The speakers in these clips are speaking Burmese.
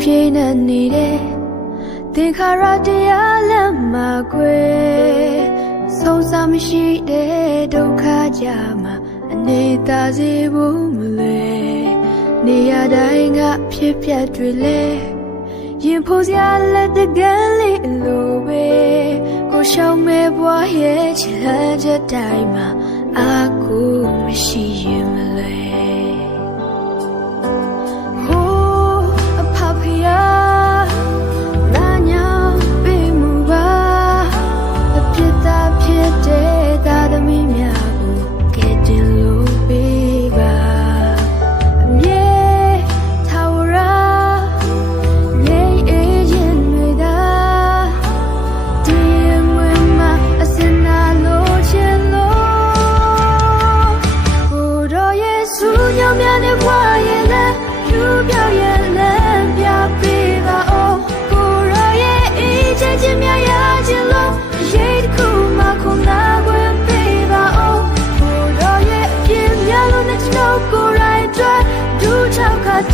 ပြေးနေနေတဲ့သင်္ခါရတရားလက်မှာကွယ်ဆုံးစားမရှိတဲ့ဒုက္ခကြမှာအနေသာစေဖို့မလွယ်နေရတိုင်းကဖြစ်ပျက်တွေလဲရင်ဖို့စရာလက်တကန်းလေးလိုပဲကိုရှောင်းမဲ့ဘွားရဲ့ချစ်ချက်တိုင်းမှာအာကိုမရှိရင်မလွယ်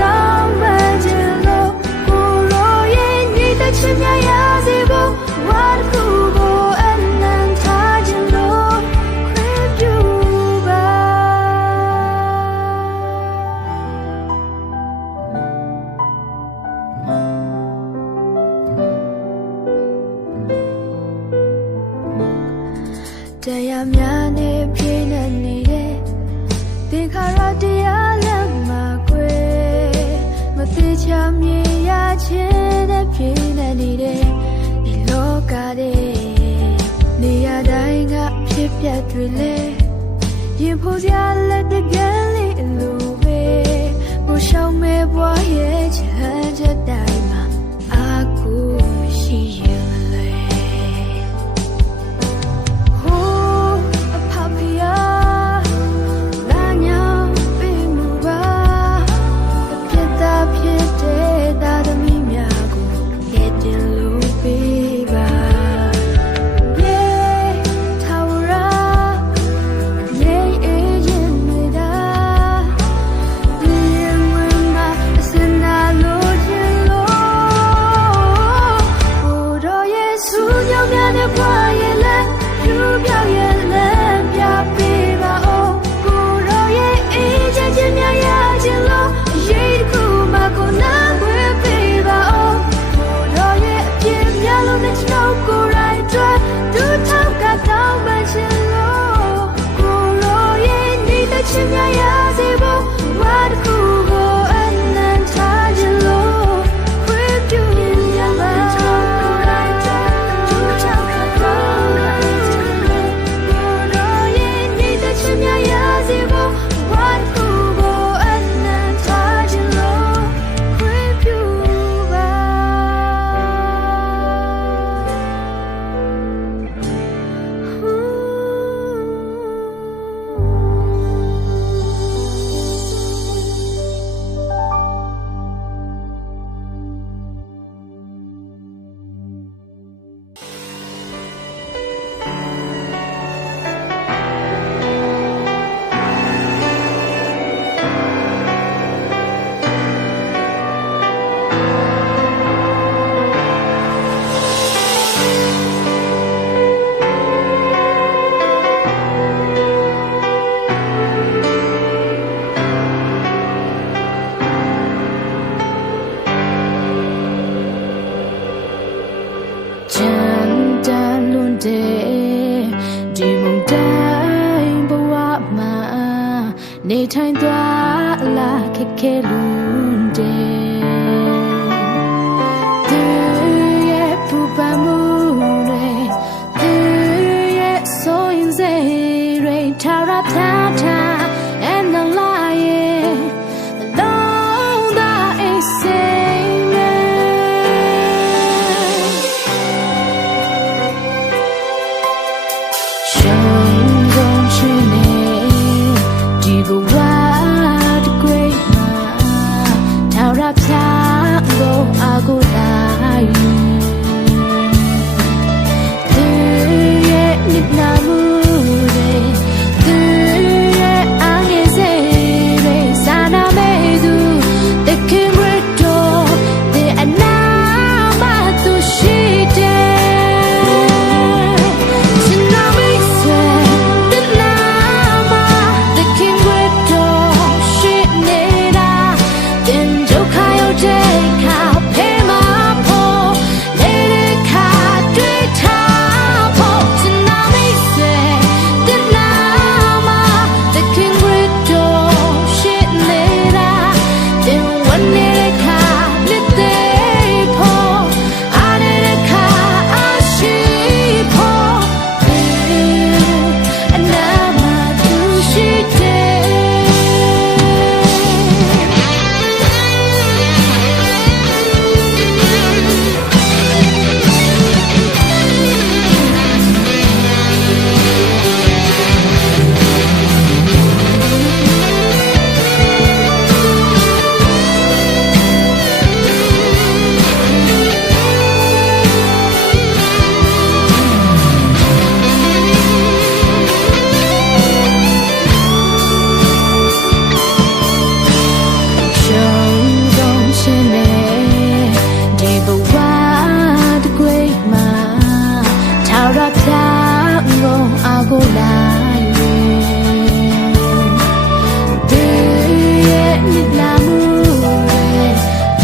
တောင်းပန်ခြင်းလို့ကိုရောရဲ့ညီတဲ့ချစ်မြတ်ရစေဖို့ဝါတခုကိုအနန္တခြင်းလို့ခွင့်ပြုပါတရားများနဲ့ပြည့်နေနေတဲ့သင်္ခါရတရားလက်မှာသေချာမြင်ရခြင်းနဲ့ပြည့်နေနေတဲ့ဒီလောကရဲ့နေရာတိုင်းကဖြစ်ပျက်တွေလဲရင်ဖို့စရာလက်တကန်းလေးလိုပဲကိုရှောင်းမဲ့ဘွားရဲ့ချမ်းချက်တိုင်းမှာအာကိုမရှိရင်မလွယ်ဟိုးအဖဖယာနေထိုင်သွားလာခက်ခဲလို့တဲ့သူရဲ့ပူပန်မှုတွေသူရဲ့ဆိုရင်စိတ်တွေထားရထားထား and the lie alone that is saying show don't you what great man, Tara Psa, go, I go, die. ဖြာကုန်အာကိုလိုက်ဒီရဲ့မြစ်လာမှု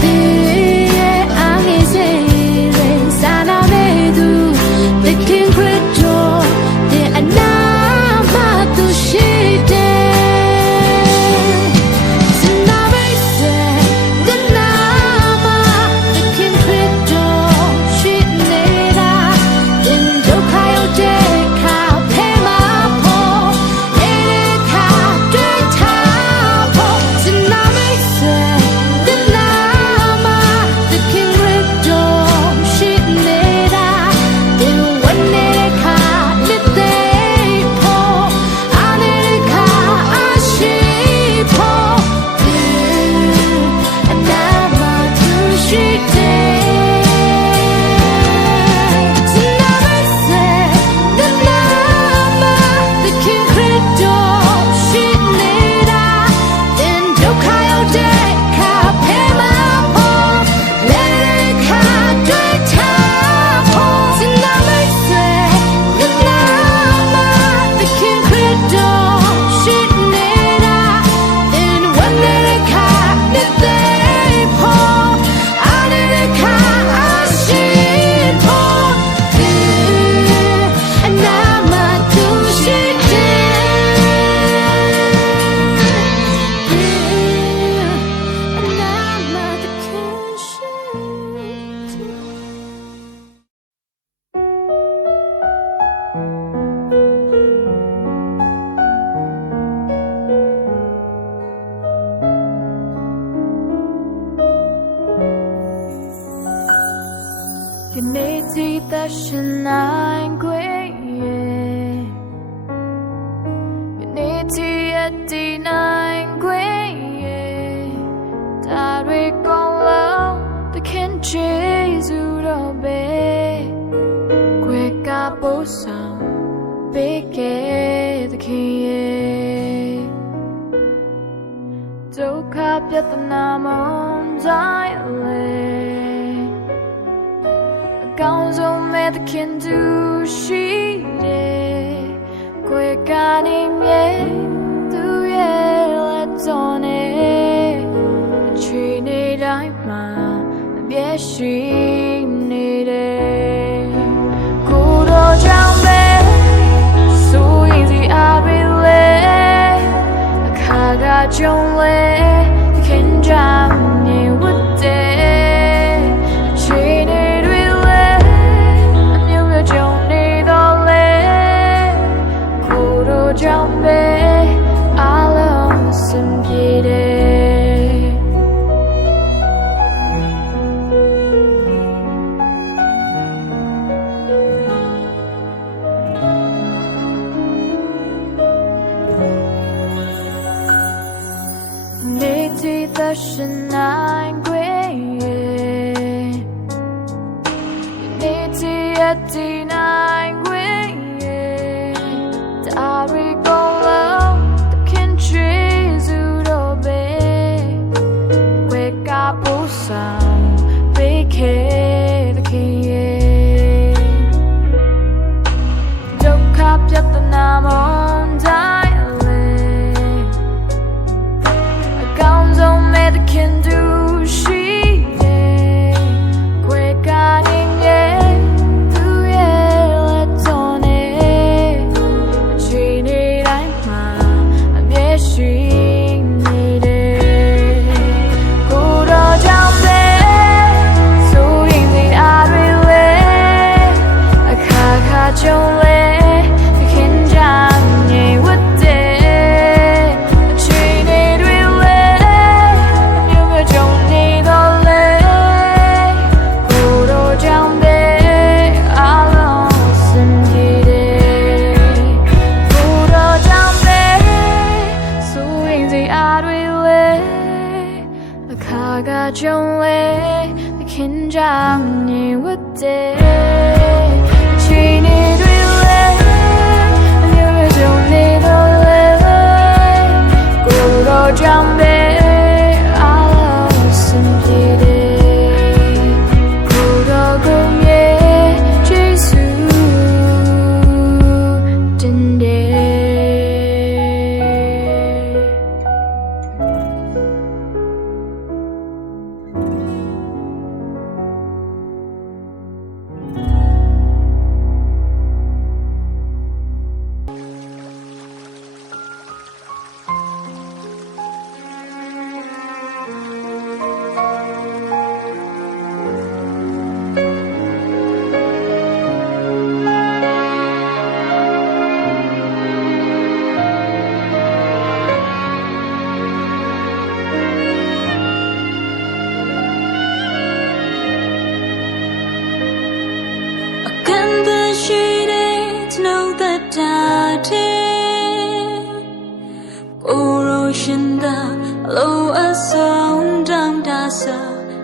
ဒီရဲ့အားငယ်စေရင်စာနာနေသူသခင်ခရစ်တော်တဲ့အနာမသူရှိတယ်ဒီနေ့ဒီသက်ရှင်နိုင်ခွင့်ဒီနေ့ဒီရဒီနိုင်ခွင့်ဒါတွေကုန်လုံးသခင်ယေရှုတော်ပဲခွဲကပို့ဆောင်ပေးခဲ့သခင်ရဲ့ဒုက္ခပြဿနာမုန်းတိုင်းလေကောင်းဆုံးမဲ့သခင်သူရှိတယ်ခွေကနေမြဲသူရဲ့လက်တော်နဲ့အချိန်နေတိုင်းမှာအပြည့်ရှိနေတယ်ကိုတော်ကြောင့်ပဲဆိုရင်ဒီအားရလေအခါကကြုံလေသခင်ကြောင့်နေဝတ်တယ်အချိန်နေကြောင့်ပဲအားလုံးစင်ပြေတယ်နေတီသက်ရှင်နိုင်ခွင့်နေတီရတီနိုင်ခွင့်ဒါရီကိုလောသခင်ယေရှုတော်ပဲဝေကပို့ဆောင်ပေးခဲ့သခင်ရဲ့ဒုက္ခပြဿနာမုန်းတိုင်းလေအကောင်းဆုံးမဲ့သခင်သူရှိတယ်ခွဲကနေငယ်သူရဲ့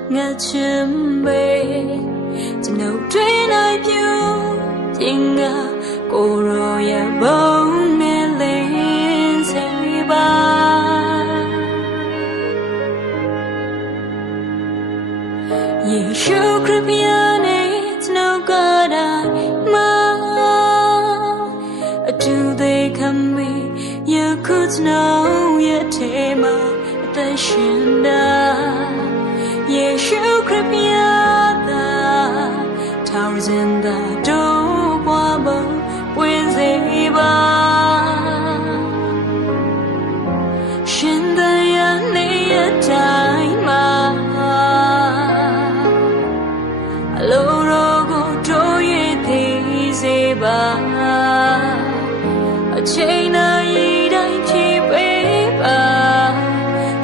ngã chim bay chân đầu trên ai phiêu tình ngã cô rồi ya bóng nè lên say ba Yeshu kripiane chân đầu cả đại ma do they come me you could know yet tema the shinda Yeshu kripiada towers in the door wabo when they ba shinda ya ne time Hello rogo do ye thi se ba chain ai dai chi pe ba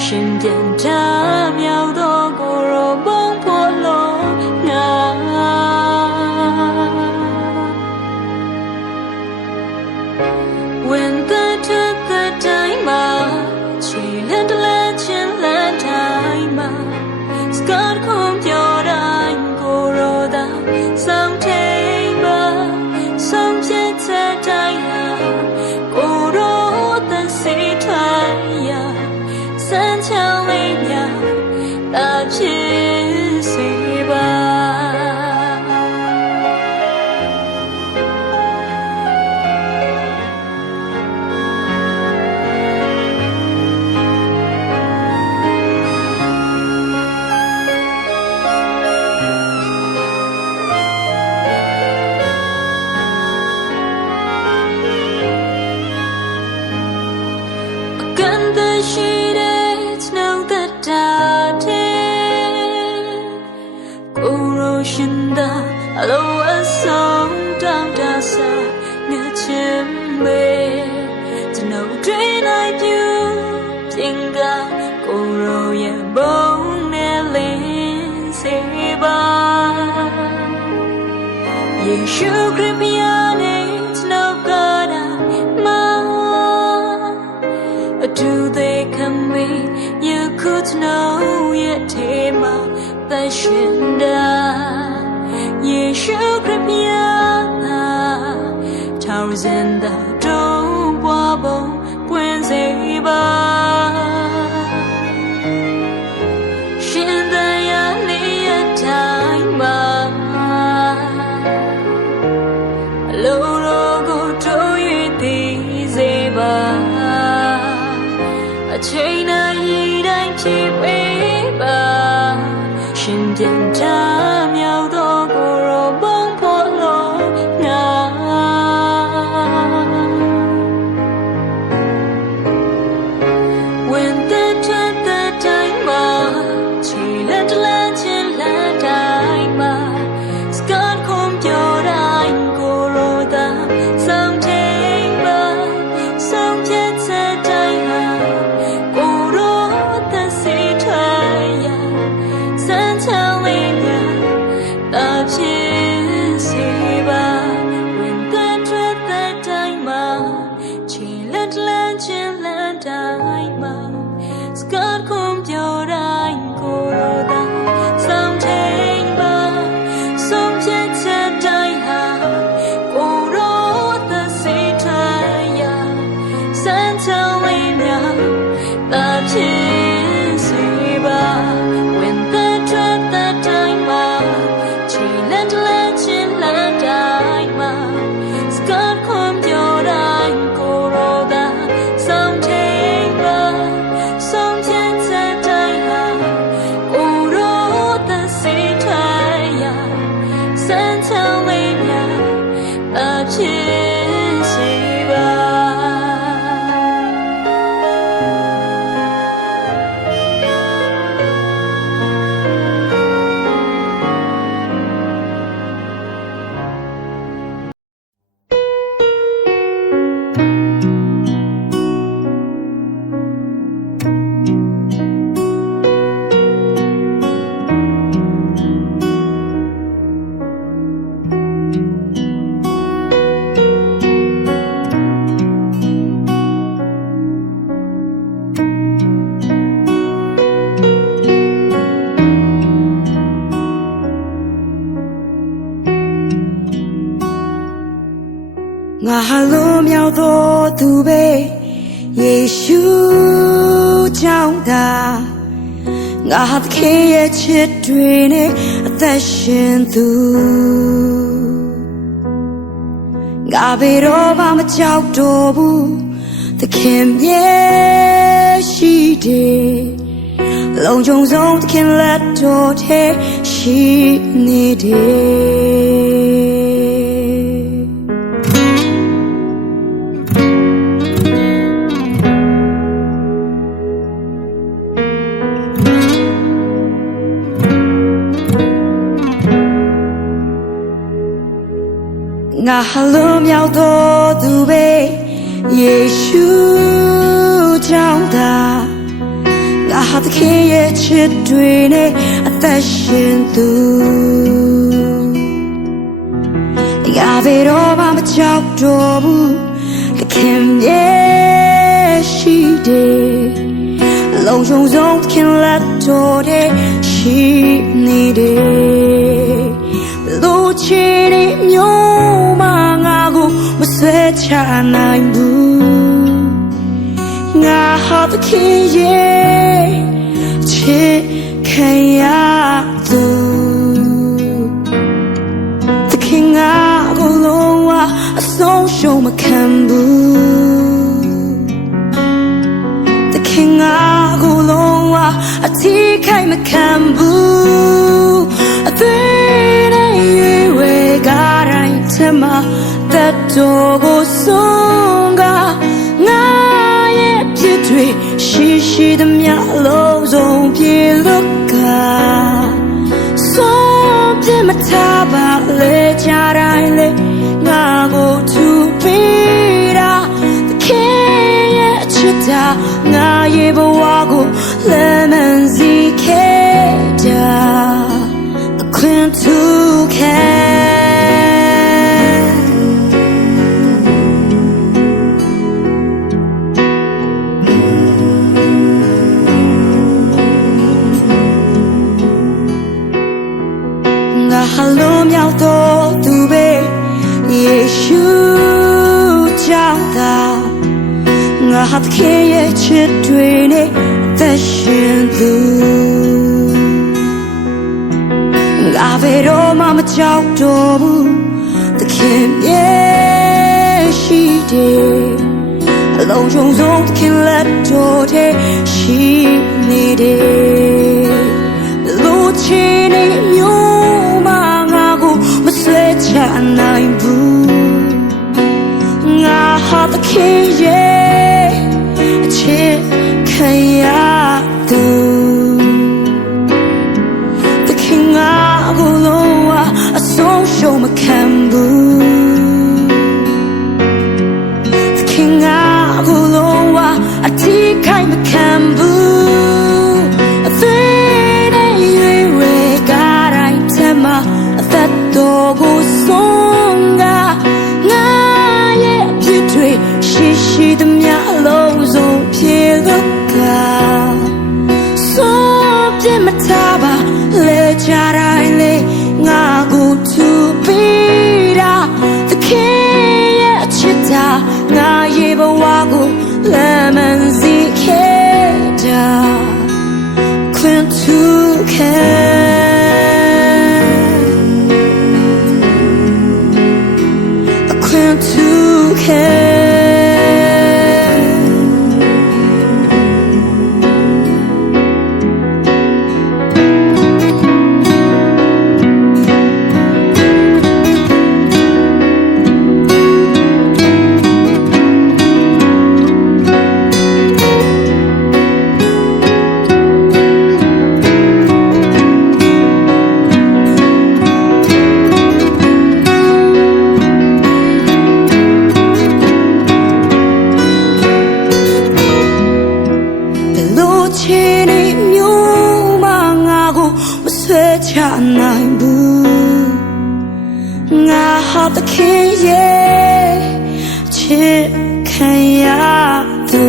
shin tian ta miao do ko ro bong pho lo nga when the time ma chi lan la chin lan time ma scott kom pyo dai ko ro da sam thei ba sam piet ta dai三桥微妙，大片碎吧。跟的是。Hello, a song down the sun, ngachim me. To know drain I do, tinga, koro ya bone nelin seba. Yeshu kripiane, to know God, ma. Do they come me? You could know yet, tema, the shinda. Yeshu kripiana towers in the door wabo when they ba shinda ya ne time ba lo go to ye ti ze ba a chain ai dai chi pe ba shin tian ta miao do ငါဟာလိုမြောက်သောသူပဲယေရှုကြောင့်သာငါဟာသခင်ရဲ့ချစ်တွေနဲ့အသက်ရှင်သူငါဘယ်တော့မှမကြောက်တော့ဘူးသခင်ရဲ့ရှိတယ်လုံခြုံဆုံးသခင်လက်တော်ထဲရှိနေတယ်ငါဟာလိုမြောက်သောသူပဲယေရှုကြောင့်သာငါဟာသခင်ရဲ့ချစ်တွေနဲ့အသက်ရှင်သူငါဘယ်တော့မှမကြောက်တော့ဘူးသခင်ရဲ့ရှိတယ်လုံခြုံဆုံးသခင်လက်တော်ထဲရှိနေတယ်လူချစ်နေမျိုးမငါကိုမဆွဲချနိုင်ဘူးငါဟာသခင်ရဲ့ချစ်ခံရသူသခင်ငါကိုလုံးဝအဆုံးရှုံးမခံဘူးသခင်ငါကိုလုံးဝအထီးခိုင်မခံဘူးအသေးနဲ့ရွေဝဲကားတိုင်းထမသက်တော်ကိုဆုံးကငါရဲ့ပြစ်တွေရှိသမျှလုံးစုံပြေလို့ကဆုံးပြမထားပါလေကြတိုင်းလေငါကိုသူပေးတာသခင်ရဲ့အချစ်တာငါရဲ့ဘဝကိုလက်မစီခဲ့တာအခွင့်သူငါဟာလိုမြောက်သောသူပဲယေရှုကြောင့်သာငါဟာသခင်ရဲ့ချစ်တွေနဲ့အသက်ရှင်သူငါဘယ်တော့မှမကြောက်တော့ဘူးသခင်ရဲ့ရှိတယ်အလုံးစုံဆုံးသခင်လက်တော်ထဲရှိနေတယ်လူချစ်နေမျိုးမငါကိုမဆွဲချနိုင်ဘူးငါဟာသခင်ရဲ့အချစ်ခံရသူသခင်ငါကိုလုံးဝအဆုံးရှုံးမခံဘူးသခင်ငါကိုလုံးဝအထီးခိုင်မခံဘူးအသေးနဲ့ရွေဝဲကားတိုင်းထမအသက်တော်ကိုဆုံးကငါရဲ့ပြစ်တွေရှိသမျှအလုံးစုံပြေလို့ကဆုံးပြမထားပါလေကြတိုင်းလေငါကိုသူပေးတာသခင်ရဲ့အချစ်တာငါရဲ့ဘဝကိုလက်မစီခဲ့တာခွင့်သူချစ်နေမျိုးမငါကိုမဆွဲချနိုင်ဘူးငါဟာသခင်ရဲ့ချစ်ခံရသူ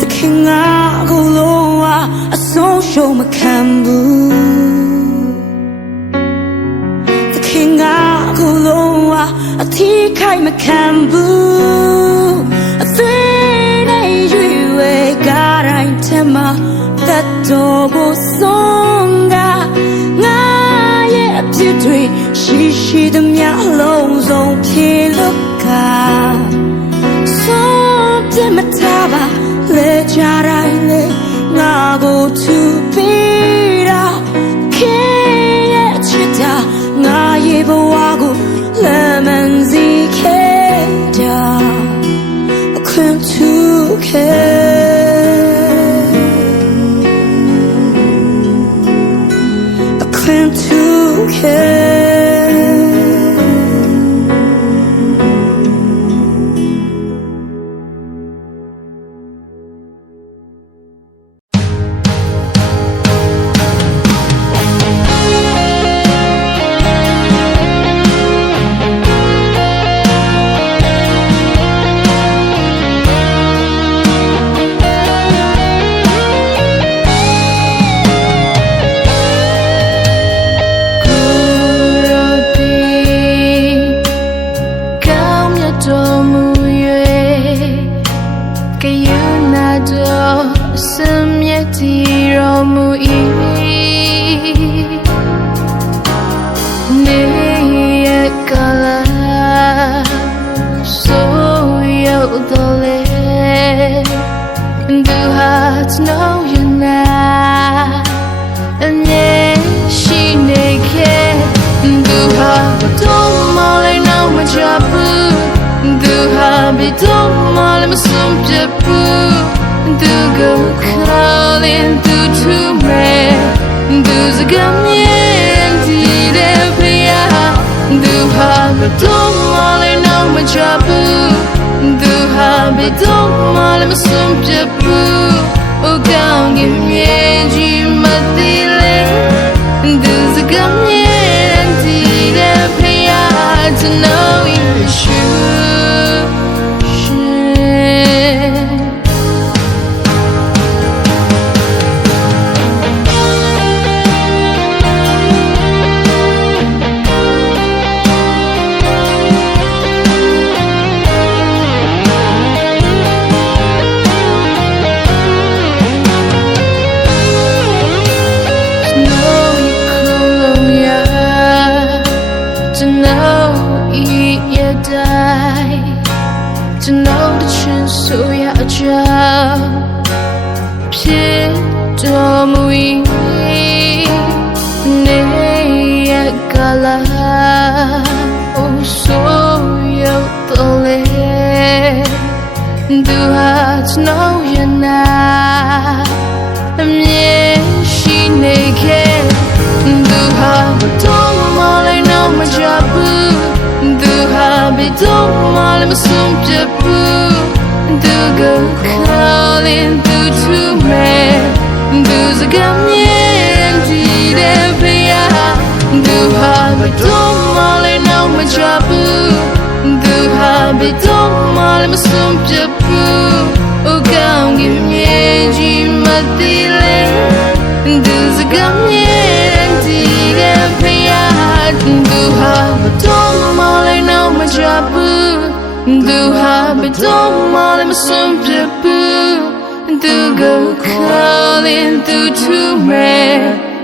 သခင်ငါကိုလုံးဝအဆုံးရှုံးမခံဘူးသခင်ငါကိုလုံးဝ အထီးခိုက်မခံဘူးအသေးနဲ့ရွေဝဲကားတိုင်းထဲမှာသက်တော်ကိုဆုံးကငါရဲ့အဖြစ်တွေရှိသမျှလုံးစုံဖြေလို့ကဆုံးပြမထားပါလေကြတိုင်းလေငါကိုသူပေးတာခင်ရဲ့ချစ်တာငါရဲ့ဘဝကိုလက်မစီခဲ့တာအခွင့်သူခဲ့အခွင့်သူခဲ့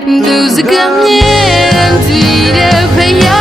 There's a gun, yeah, and